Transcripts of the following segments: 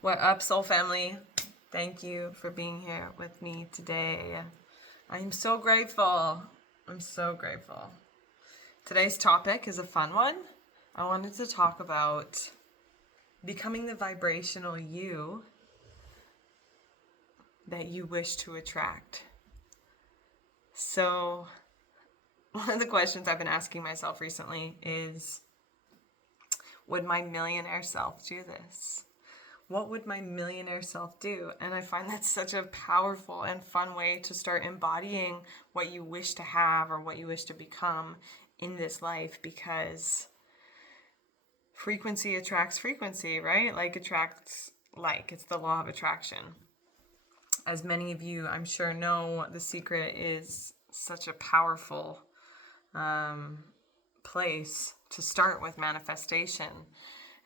What up, soul family? Thank you for being here with me today. I'm so grateful. I'm so grateful. Today's topic is a fun one. I wanted to talk about becoming the vibrational you that you wish to attract. So, one of the questions I've been asking myself recently is, would my millionaire self do this? What would my millionaire self do? And I find that's such a powerful and fun way to start embodying what you wish to have or what you wish to become in this life, because frequency attracts frequency, right? Like attracts like. It's the law of attraction. As many of you, I'm sure, know, The Secret is such a powerful place to start with manifestation.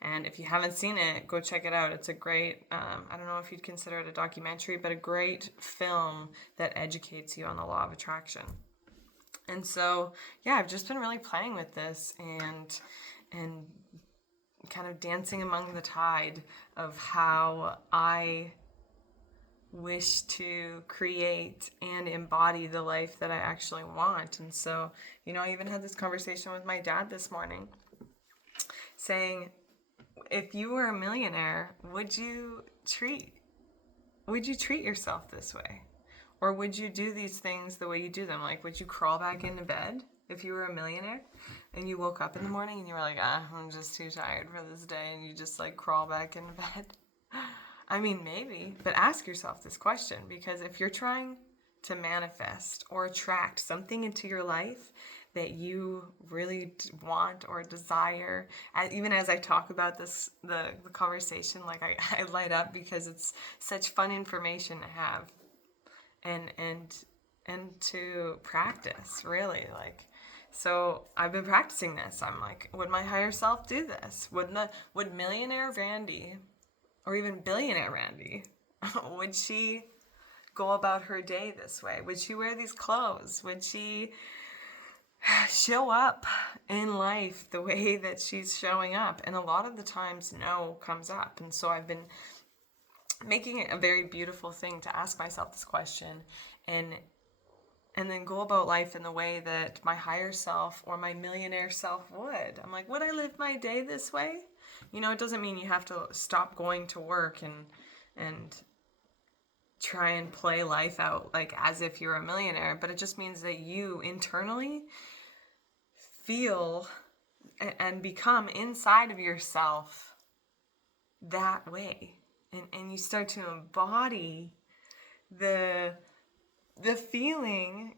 And if you haven't seen it, go check it out. It's a great, I don't know if you'd consider it a documentary, but a great film that educates you on the law of attraction. And so, yeah, I've just been really playing with this and kind of dancing among the tide of how I wish to create and embody the life that I actually want. And so, I even had this conversation with my dad this morning saying, if you were a millionaire, would you treat yourself this way? Or would you do these things the way you do them? Like, would you crawl back into bed if you were a millionaire and you woke up in the morning and you were like, I'm just too tired for this day, and you just like crawl back into bed? I mean, maybe, but ask yourself this question, because if you're trying to manifest or attract something into your life that you really want or desire, even as I talk about this, the conversation, like I light up because it's such fun information to have and to practice, really. Like, so I've been practicing this. I'm like, would my higher self do this? Would millionaire Randy, or even billionaire Randy, would she go about her day this way? Would she wear these clothes? Would she show up in life the way that she's showing up? And a lot of the times no comes up. And so I've been making it a very beautiful thing to ask myself this question and then go about life in the way that my higher self or my millionaire self would. I'm like, would I live my day this way? It doesn't mean you have to stop going to work and try and play life out like as if you're a millionaire, but it just means that you internally feel and become inside of yourself that way, and you start to embody the feeling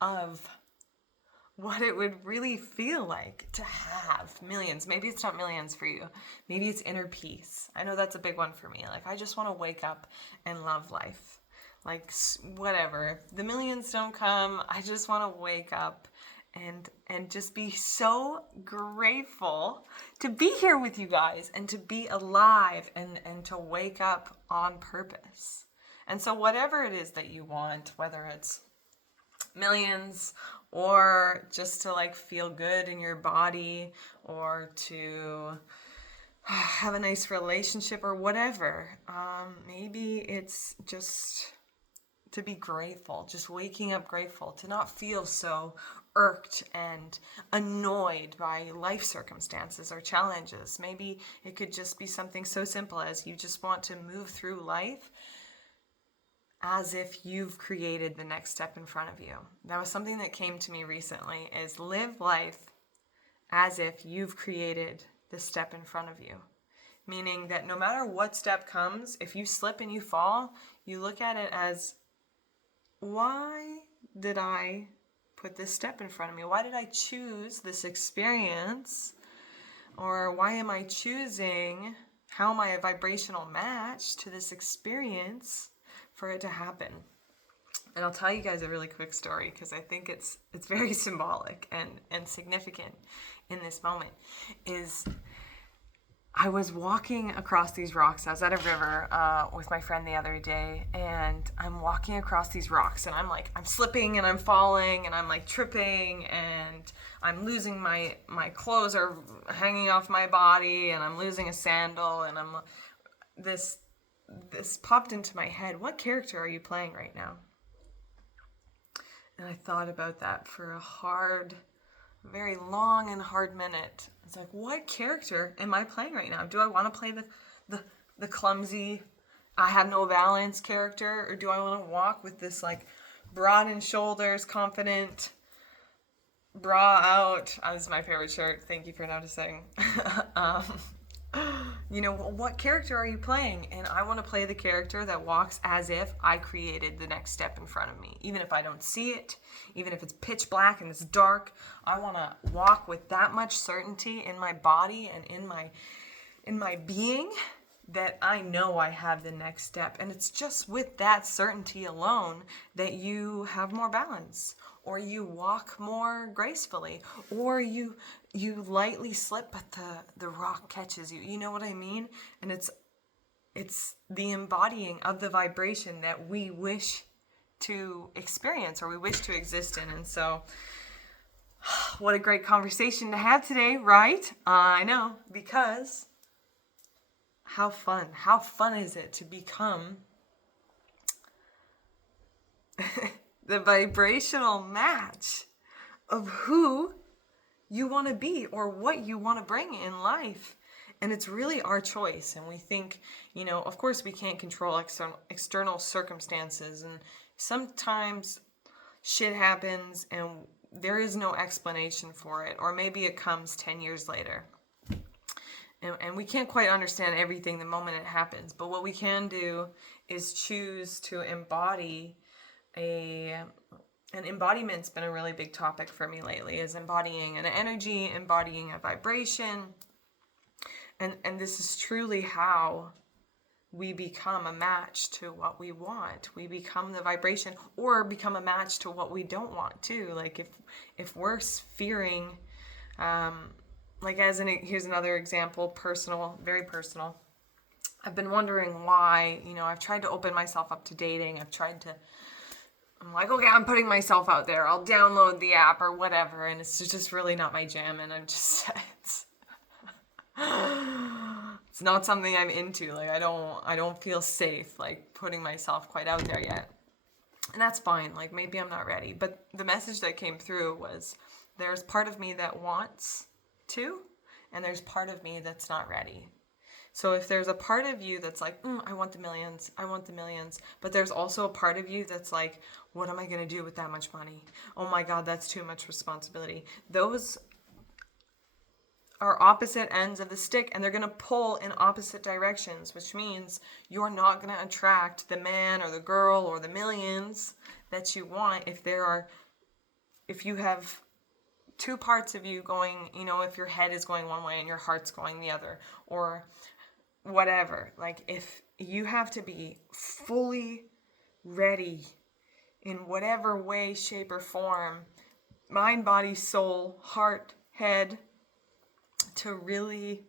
of what it would really feel like to have millions. Maybe it's not millions for you. Maybe it's inner peace. I know that's a big one for me. Like, I just want to wake up and love life. Like, whatever. The millions don't come. I just want to wake up and just be so grateful to be here with you guys and to be alive and to wake up on purpose. And so whatever it is that you want, whether it's millions or just to like feel good in your body or to have a nice relationship or whatever, maybe it's just to be grateful, just waking up grateful, to not feel so irked and annoyed by life circumstances or challenges. Maybe it could just be something so simple as you just want to move through life as if you've created the next step in front of you. That was something that came to me recently, is live life as if you've created the step in front of you. Meaning that no matter what step comes, if you slip and you fall, you look at it as, why did I put this step in front of me? Why did I choose this experience? Or why am I choosing, how am I a vibrational match to this experience for it to happen? And I'll tell you guys a really quick story, because I think it's very symbolic and significant in this moment. Is I was walking across these rocks. I was at a river with my friend the other day, and I'm walking across these rocks, and I'm slipping and I'm falling and I'm like tripping, and I'm losing my clothes are hanging off my body, and I'm losing a sandal, and this popped into my head. What character are you playing right now? And I thought about that for a very long and hard minute. It's like, what character am I playing right now? Do I want to play the clumsy, I have no balance character, or do I want to walk with this like broadened shoulders, confident, bra out? This is my favorite shirt. Thank you for noticing. What character are you playing? And I want to play the character that walks as if I created the next step in front of me. Even if I don't see it, even if it's pitch black and it's dark, I want to walk with that much certainty in my body and in my being that I know I have the next step. And it's just with that certainty alone that you have more balance, or you walk more gracefully, or you lightly slip but the rock catches you. You know what I mean? And it's the embodying of the vibration that we wish to experience, or we wish to exist in. And so what a great conversation to have today, right? I know, because how fun is it to become the vibrational match of who you want to be or what you want to bring in life. And it's really our choice. And we think, of course we can't control external circumstances, and sometimes shit happens and there is no explanation for it, or maybe it comes 10 years later. And we can't quite understand everything the moment it happens, but what we can do is choose to embody an embodiment's been a really big topic for me lately, is embodying an energy, embodying a vibration. And this is truly how we become a match to what we want. We become the vibration, or become a match to what we don't want too. Like if we're fearing, here's another example, personal, very personal. I've been wondering why, I've tried to open myself up to dating. I'm like, okay, I'm putting myself out there. I'll download the app or whatever. And it's just really not my jam. And I'm just, it's not something I'm into. Like, I don't feel safe, like, putting myself quite out there yet. And that's fine. Like, maybe I'm not ready. But the message that came through was, there's part of me that wants to, and there's part of me that's not ready. So if there's a part of you that's like, I want the millions, but there's also a part of you that's like, what am I going to do with that much money? Oh my God, that's too much responsibility. Those are opposite ends of the stick, and they're going to pull in opposite directions, which means you're not going to attract the man or the girl or the millions that you want if you have two parts of you going, if your head is going one way and your heart's going the other, or whatever. Like, if you have to be fully ready in whatever way, shape, or form, mind, body, soul, heart, head, to really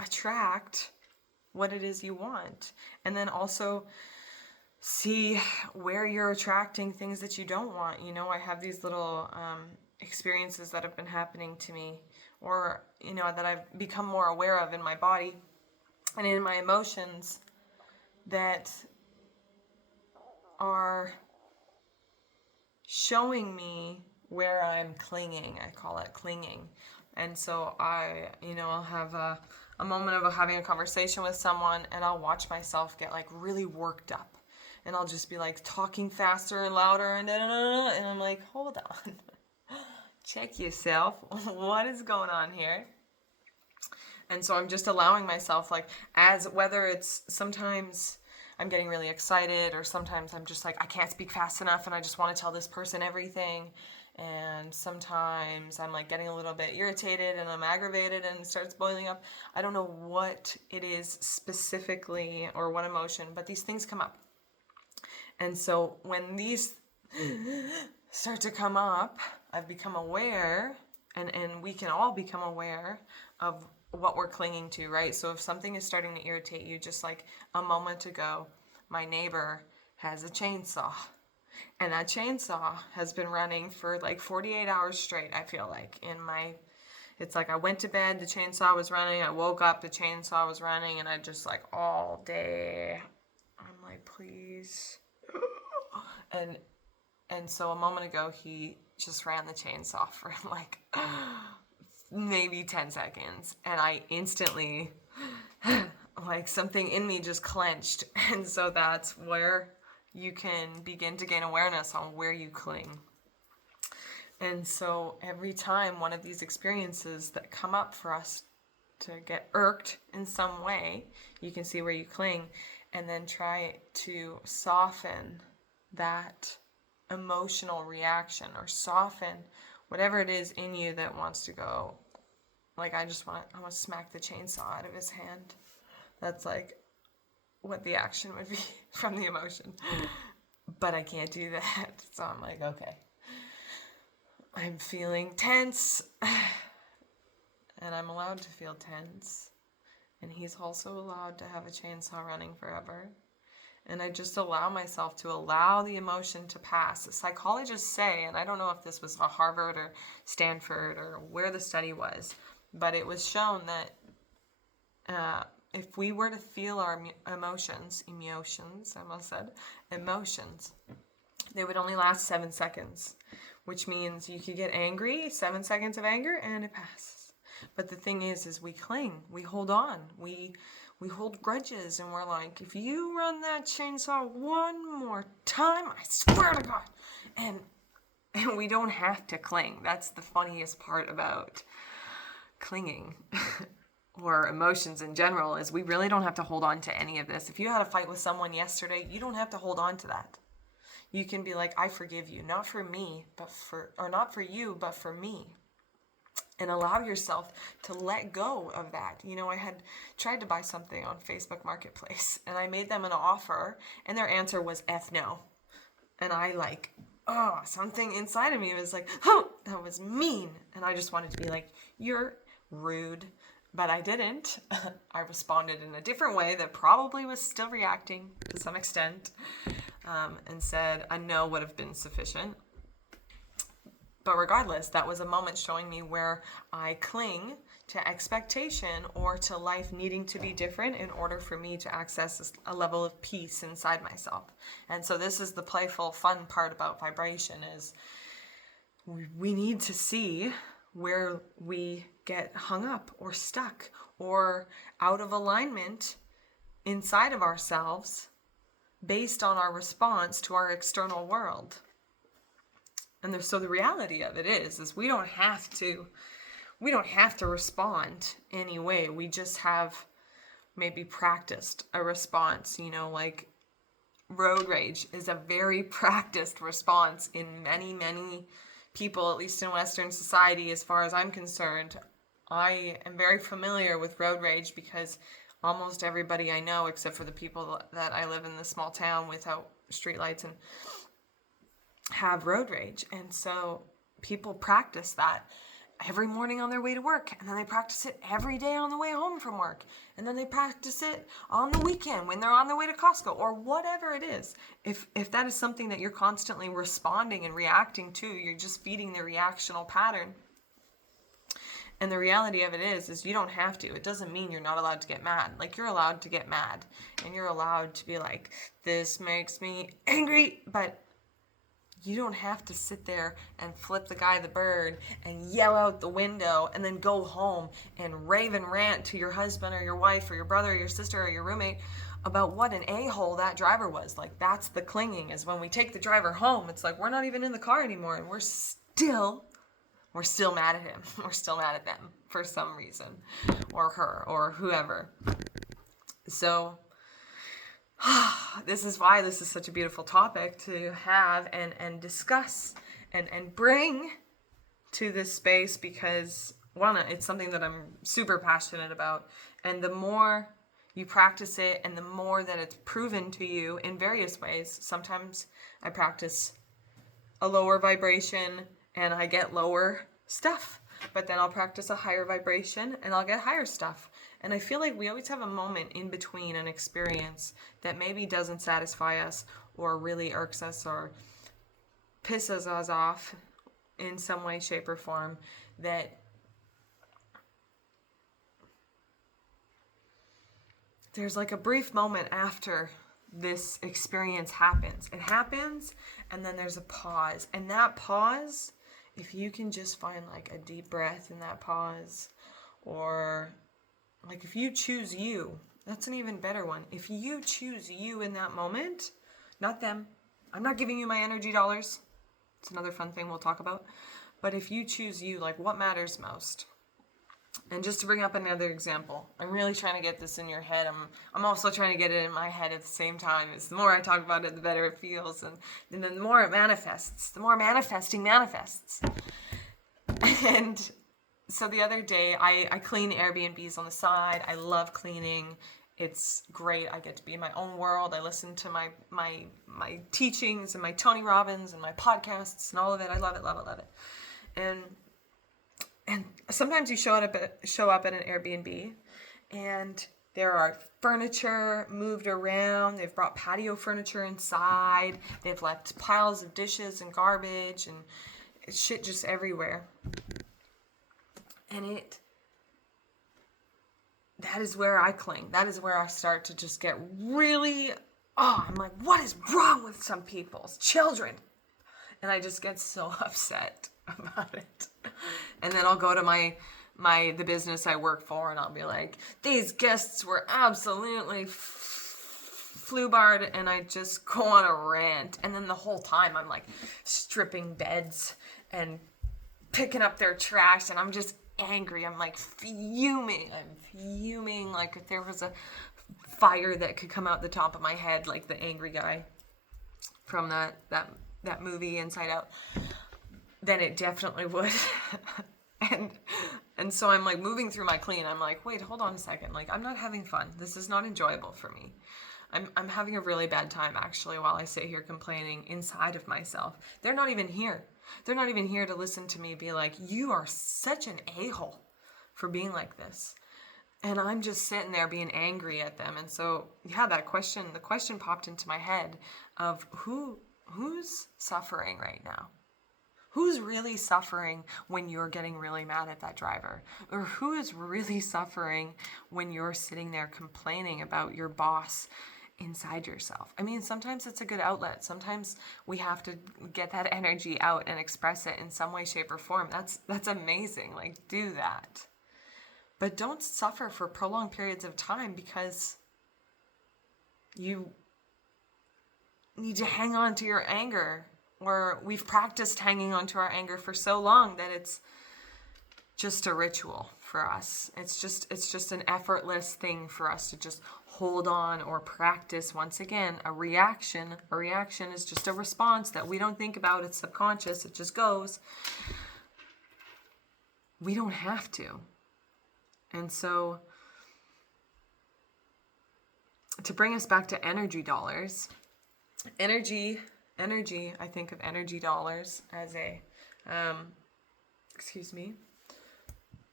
attract what it is you want. And then also see where you're attracting things that you don't want. I have these little experiences that have been happening to me, or that I've become more aware of in my body and in my emotions, that are showing me where I'm clinging. I call it clinging. And so I'll have a moment of having a conversation with someone, and I'll watch myself get like really worked up, and I'll just be like talking faster and louder, and I'm like, hold on. Check yourself. What is going on here? And so I'm just allowing myself, like, as whether it's sometimes I'm getting really excited, or sometimes I'm just like, I can't speak fast enough and I just want to tell this person everything. And sometimes I'm like getting a little bit irritated and I'm aggravated and it starts boiling up. I don't know what it is specifically or what emotion, but these things come up. And so when these start to come up, I've become aware, and we can all become aware of what we're clinging to, right? So if something is starting to irritate you, just like a moment ago, my neighbor has a chainsaw, and that chainsaw has been running for like 48 hours straight, I feel like. It's like I went to bed, the chainsaw was running, I woke up, the chainsaw was running, and I just like all day, I'm like, please. And so a moment ago, he just ran the chainsaw for like maybe 10 seconds. And I instantly, like something in me just clenched. And so that's where you can begin to gain awareness on where you cling. And so every time one of these experiences that come up for us to get irked in some way, you can see where you cling, and then try to soften that emotional reaction, or soften whatever it is in you that wants to go. Like, I want to smack the chainsaw out of his hand. That's like what the action would be from the emotion. But I can't do that. So I'm like, okay, I'm feeling tense, and I'm allowed to feel tense, and he's also allowed to have a chainsaw running forever. And I just allow myself to allow the emotion to pass. Psychologists say, and I don't know if this was Harvard or Stanford or where the study was, but it was shown that if we were to feel our emotions, they would only last 7 seconds, which means you could get angry, 7 seconds of anger, and it passes. But the thing is we cling, we hold on, we hold grudges, and we're like, if you run that chainsaw one more time, I swear to God. And we don't have to cling. That's the funniest part about clinging or emotions in general, is we really don't have to hold on to any of this. If you had a fight with someone yesterday, you don't have to hold on to that. You can be like, I forgive you, not for me, not for you, but for me. And allow yourself to let go of that. You know, I had tried to buy something on Facebook Marketplace, and I made them an offer, and their answer was F no. And I something inside of me was like, oh, that was mean. And I just wanted to be like, you're rude. But I didn't. I responded in a different way that probably was still reacting to some extent, and said a no would have been sufficient. But regardless, that was a moment showing me where I cling to expectation or to life needing to be different in order for me to access a level of peace inside myself. And so this is the playful, fun part about vibration, is we need to see where we get hung up or stuck or out of alignment inside of ourselves based on our response to our external world. And so the reality of it is we don't have to respond anyway. We just have maybe practiced a response, like road rage is a very practiced response in many, many people, at least in Western society, as far as I'm concerned. I am very familiar with road rage because almost everybody I know, except for the people that I live in this small town without streetlights, and have road rage. And so people practice that every morning on their way to work, and then they practice it every day on the way home from work, and then they practice it on the weekend when they're on their way to Costco, or whatever it is. If that is something that you're constantly responding and reacting to, you're just feeding the reactional pattern. And the reality of it is you don't have to. It doesn't mean you're not allowed to get mad. Like, you're allowed to get mad, and you're allowed to be like, this makes me angry, but you don't have to sit there and flip the guy the bird and yell out the window and then go home and rave and rant to your husband or your wife or your brother or your sister or your roommate about what an a-hole that driver was. Like, that's the clinging, is when we take the driver home, it's like we're not even in the car anymore, and we're still mad at him. We're still mad at them for some reason, or her, or whoever. So this is why this is such a beautiful topic to have and discuss and bring to this space, because one, it's something that I'm super passionate about, and the more you practice it and the more that it's proven to you in various ways. Sometimes I practice a lower vibration and I get lower stuff. but then I'll practice a higher vibration and I'll get higher stuff. And I feel like we always have a moment in between an experience that maybe doesn't satisfy us or really irks us or pisses us off in some way, shape, or form, that there's like a brief moment after this experience happens. It happens, and then there's a pause. And that pause, if you can just find like a deep breath in that pause, or like if you choose you, that's an even better one. If you choose you in that moment, not them. I'm not giving you my energy dollars. It's another fun thing we'll talk about. But if you choose you, like what matters most? And just to bring up another example, I'm really trying to get this in your head. I'm also trying to get it in my head at the same time. It's the more I talk about it, the better it feels. And then the more it manifests, the more manifesting manifests. And so the other day, I clean Airbnbs on the side. I love cleaning. It's great. I get to be in my own world. I listen to my teachings and my Tony Robbins and my podcasts and all of it. I love it, love it, love it. And sometimes you show up at an Airbnb and there are furniture moved around. They've brought patio furniture inside. They've left piles of dishes and garbage and shit just everywhere. And that is where I cling. That is where I start to just get really, I'm like, what is wrong with some people's children? And I just get so upset about it. And then I'll go to the business I work for and I'll be like, these guests were absolutely flubarred, and I just go on a rant. And then the whole time I'm like stripping beds and picking up their trash, and I'm just angry. I'm like fuming. I'm fuming like if there was a fire that could come out the top of my head, like the angry guy from that movie Inside Out. Then it definitely would. and so I'm like moving through my clean. I'm like, wait, hold on a second. Like, I'm not having fun. This is not enjoyable for me. I'm having a really bad time actually while I sit here complaining inside of myself. They're not even here. They're not even here to listen to me be like, you are such an a-hole for being like this. And I'm just sitting there being angry at them. And so, yeah, the question popped into my head of who's suffering right now? Who's really suffering when you're getting really mad at that driver? Or who is really suffering when you're sitting there complaining about your boss inside yourself? I mean, sometimes it's a good outlet. Sometimes we have to get that energy out and express it in some way, shape, or form. That's amazing. Like, do that. But don't suffer for prolonged periods of time because you need to hang on to your anger. Or we've practiced hanging on to our anger for so long that it's just a ritual for us. It's just an effortless thing for us to just hold on or practice. Once again, a reaction. A reaction is just a response that we don't think about. It's subconscious. It just goes. We don't have to. And so, to bring us back to energy dollars, energy, I think of energy dollars as a, excuse me,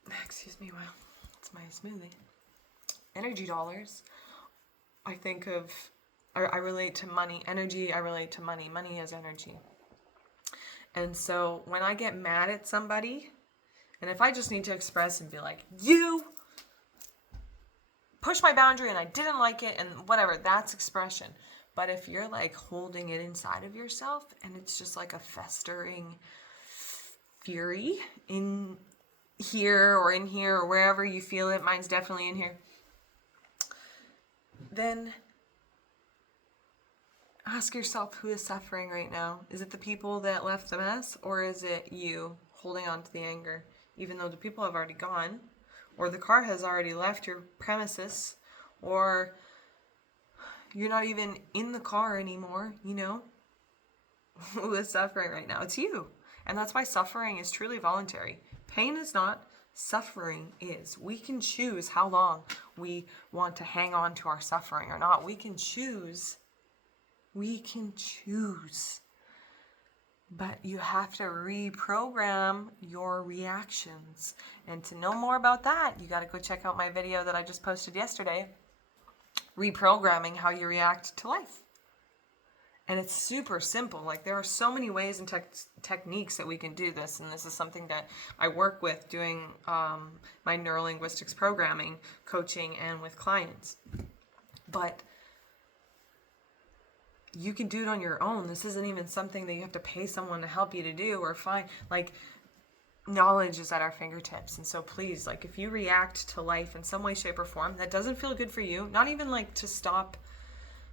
wow, it's my smoothie. Energy dollars, I think of, I relate to money. Energy, I relate to money. Money is energy. And so when I get mad at somebody, and if I just need to express and be like, you pushed my boundary and I didn't like it and whatever, that's expression. But if you're like holding it inside of yourself and it's just like a festering fury in here or wherever you feel it, mine's definitely in here, then ask yourself who is suffering right now. Is it the people that left the mess, or is it you holding on to the anger? Even though the people have already gone, or the car has already left your premises, or you're not even in the car anymore, you know? Who is suffering right now? It's you. And that's why suffering is truly voluntary. Pain is not, suffering is. We can choose how long we want to hang on to our suffering or not. We can choose But you have to reprogram your reactions. And to know more about that, you got to go check out my video that I just posted yesterday, reprogramming how you react to life. And it's super simple. Like, there are so many ways and techniques that we can do this. And this is something that I work with doing my neurolinguistics programming, coaching, and with clients. But you can do it on your own. This isn't even something that you have to pay someone to help you to do or find. Like, knowledge is at our fingertips. And so please, like, if you react to life in some way, shape, or form that doesn't feel good for you, not even like to stop,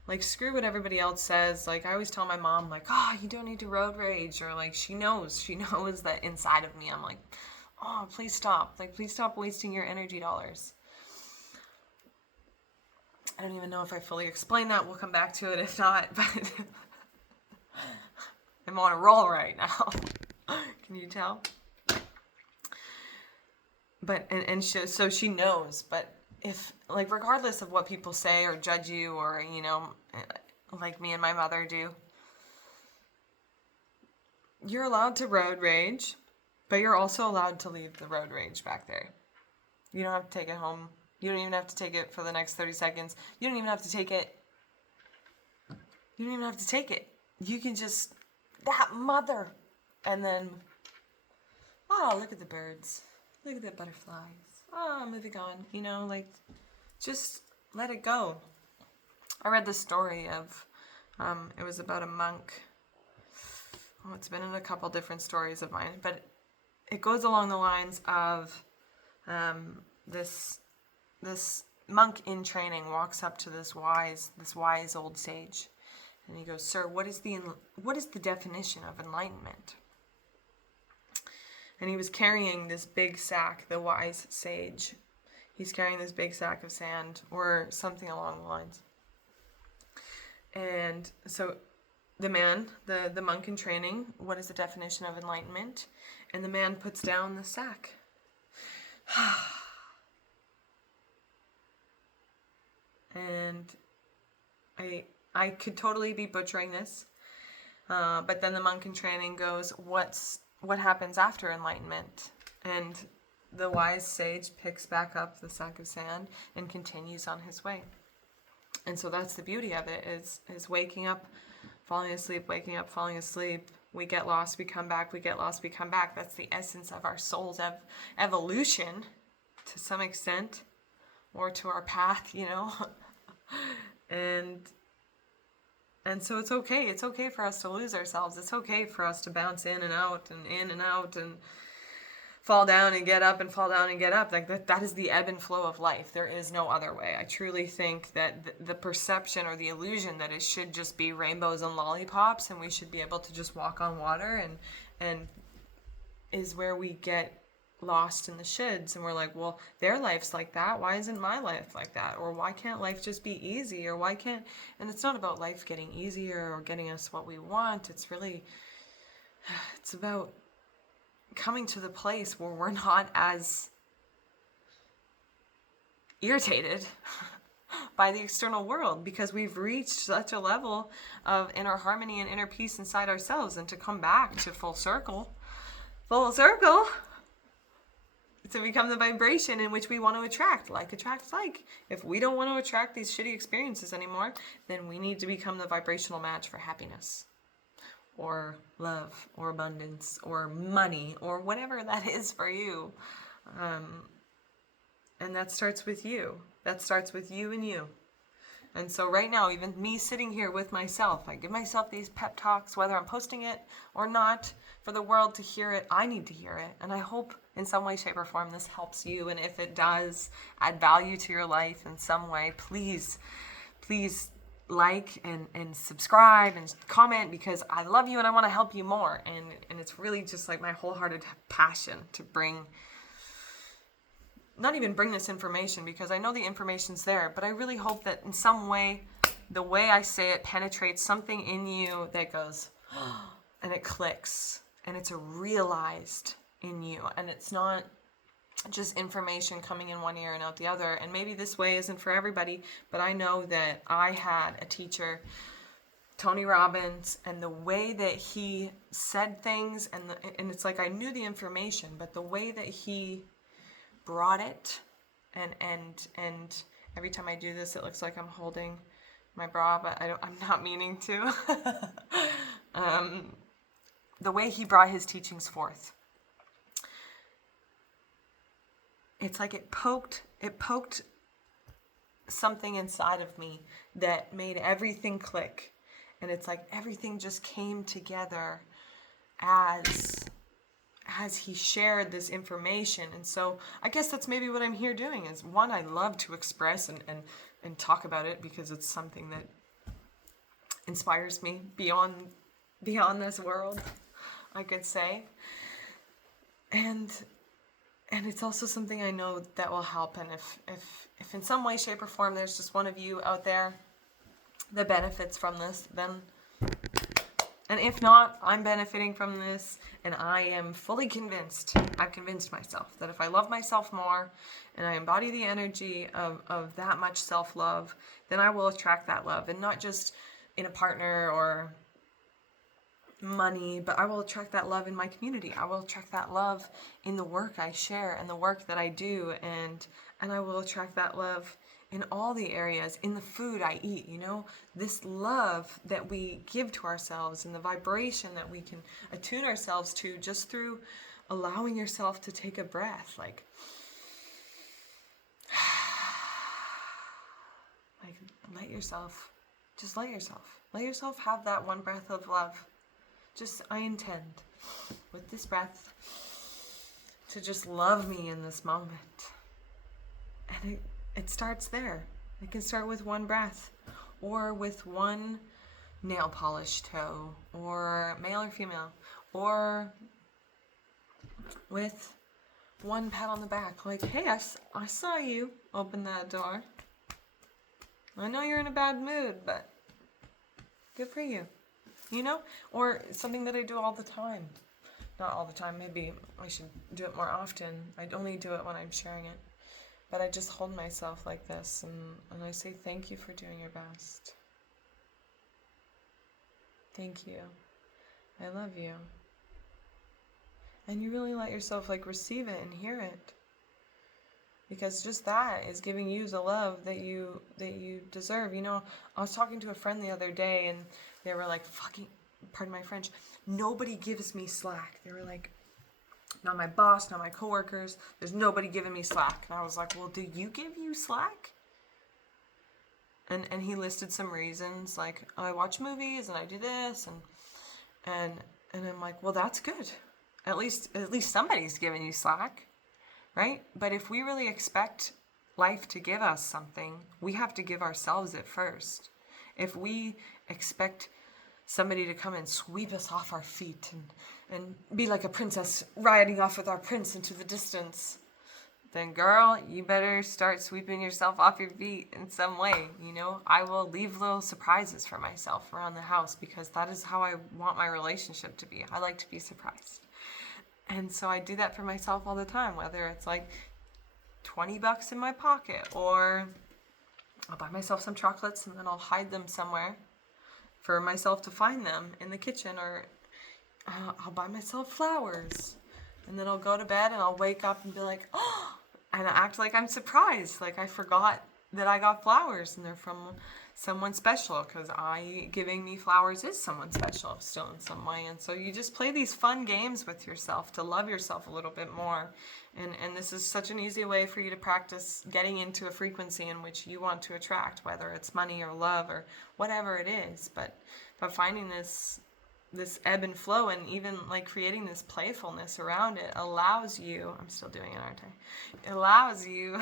like, screw what everybody else says. Like, I always tell my mom, like, oh, you don't need to road rage. Or, like, she knows that inside of me, I'm like, oh, please stop. Like, please stop wasting your energy dollars. I don't even know if I fully explained that. We'll come back to it if not, but I'm on a roll right now. Can you tell? But, so she knows, but if, like, regardless of what people say or judge you or, you know, like me and my mother do, you're allowed to road rage, but you're also allowed to leave the road rage back there. You don't have to take it home. You don't even have to take it for the next 30 seconds. You don't even have to take it. You don't even have to take it. You can just, that mother. And then, oh, look at the birds. Look at the butterflies. Oh, moving on. You know, like, just let it go. I read the story of, it was about a monk. Oh, it's been in a couple different stories of mine, but it goes along the lines of this monk in training walks up to this wise old sage, and he goes, "Sir, what is the definition of enlightenment?" And he was carrying this big sack, the wise sage. He's carrying this big sack of sand or something along the lines. And so the man, the monk in training, what is the definition of enlightenment? And the man puts down the sack. And I could totally be butchering this. But then the monk in training goes, what happens after enlightenment? And the wise sage picks back up the sack of sand and continues on his way. And so that's the beauty of it, is waking up, falling asleep, waking up, falling asleep. We get lost, we come back, we get lost, we come back. That's the essence of our soul's evolution to some extent, or to our path, you know. And so it's okay. It's okay for us to lose ourselves. It's okay for us to bounce in and out and fall down and get up and fall down and get up. Like that is the ebb and flow of life. There is no other way. I truly think that the perception or the illusion that it should just be rainbows and lollipops and we should be able to just walk on water and is where we get lost in the shoulds, and we're like, well, their life's like that, why isn't my life like that? Or why can't life just be easy? Or why can't, and it's not about life getting easier or getting us what we want. It's about coming to the place where we're not as irritated by the external world, because we've reached such a level of inner harmony and inner peace inside ourselves. And to come back to full circle to become the vibration in which we want to attract. Like attracts like. If we don't want to attract these shitty experiences anymore, then we need to become the vibrational match for happiness or love or abundance or money or whatever that is for you. And that starts with you. That starts with you and you. And so right now, even me sitting here with myself, I give myself these pep talks, whether I'm posting it or not, for the world to hear it. I need to hear it. And I hope in some way, shape, or form this helps you. And if it does add value to your life in some way, please like and subscribe and comment, because I love you and I want to help you more. And it's really just like my wholehearted passion to not even bring this information, because I know the information's there, but I really hope that in some way, the way I say it penetrates something in you that goes, and it clicks, and it's realized in you, and it's not just information coming in one ear and out the other. And maybe this way isn't for everybody, but I know that I had a teacher Tony Robbins, and the way that he said things, and it's like I knew the information, but the way that he brought it, and every time I do this, it looks like I'm holding my bra, but I'm not meaning to. The way he brought his teachings forth, it's like it poked something inside of me that made everything click. And it's like everything just came together as he shared this information. And so I guess that's maybe what I'm here doing is, one, I love to express and talk about it because it's something that inspires me beyond this world, I could say. And it's also something I know that will help. And if in some way, shape, or form there's just one of you out there that benefits from this, then, and if not, I'm benefiting from this, and I am fully convinced, I've convinced myself that if I love myself more and I embody the energy of that much self-love, then I will attract that love, and not just in a partner or money, but I will attract that love in my community. I will attract that love in the work I share and the work that I do, and I will attract that love in all the areas, in the food I eat, this love that we give to ourselves and the vibration that we can attune ourselves to just through allowing yourself to take a breath, like let yourself have that one breath of love. Just, I intend with this breath to just love me in this moment. And it starts there. It can start with one breath, or with one nail polish toe, or male or female, or with one pat on the back. Like, hey, I saw you open that door. I know you're in a bad mood, but good for you. Or something that I do all the time. Not all the time, maybe I should do it more often. I only do it when I'm sharing it. But I just hold myself like this, and I say thank you for doing your best. Thank you. I love you. And you really let yourself receive it and hear it. Because just that is giving you the love that you deserve. I was talking to a friend the other day, and they were like, fucking, pardon my French, nobody gives me slack. They were like, not my boss, not my coworkers, there's nobody giving me slack. And I was like, well, do you give you slack? And he listed some reasons, like, oh, I watch movies and I do this, and I'm like, well, that's good. At least somebody's giving you slack, right? But if we really expect life to give us something, we have to give ourselves it first. If we expect somebody to come and sweep us off our feet and be like a princess riding off with our prince into the distance, then girl, you better start sweeping yourself off your feet in some way. I will leave little surprises for myself around the house because that is how I want my relationship to be. I like to be surprised. And so I do that for myself all the time, whether it's like $20 in my pocket, or I'll buy myself some chocolates and then I'll hide them somewhere for myself to find them in the kitchen, or I'll buy myself flowers, and then I'll go to bed and I'll wake up and be like, oh, and I act like I'm surprised, like I forgot that I got flowers and they're from someone special, because giving me flowers is someone special still in some way. And so you just play these fun games with yourself to love yourself a little bit more. And this is such an easy way for you to practice getting into a frequency in which you want to attract, whether it's money or love or whatever it is. But finding this ebb and flow, and even creating this playfulness around it, allows you, I'm still doing it, aren't I? It allows you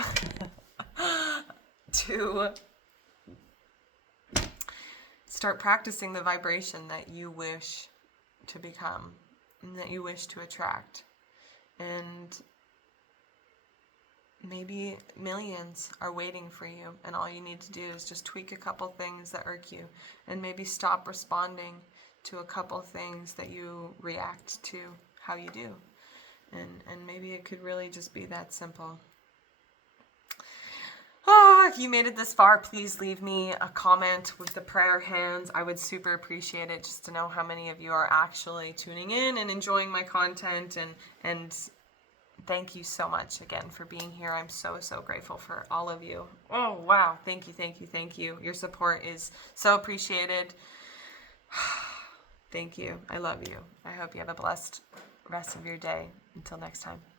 to start practicing the vibration that you wish to become and that you wish to attract. And maybe millions are waiting for you, and all you need to do is just tweak a couple things that irk you, and maybe stop responding to a couple things that you react to how you do. And maybe it could really just be that simple. If you made it this far, please leave me a comment with the prayer hands. I would super appreciate it, just to know how many of you are actually tuning in and enjoying my content. And thank you so much again for being here. I'm so, so grateful for all of you. Oh, wow. Thank you, thank you, thank you. Your support is so appreciated. Thank you. I love you. I hope you have a blessed rest of your day. Until next time.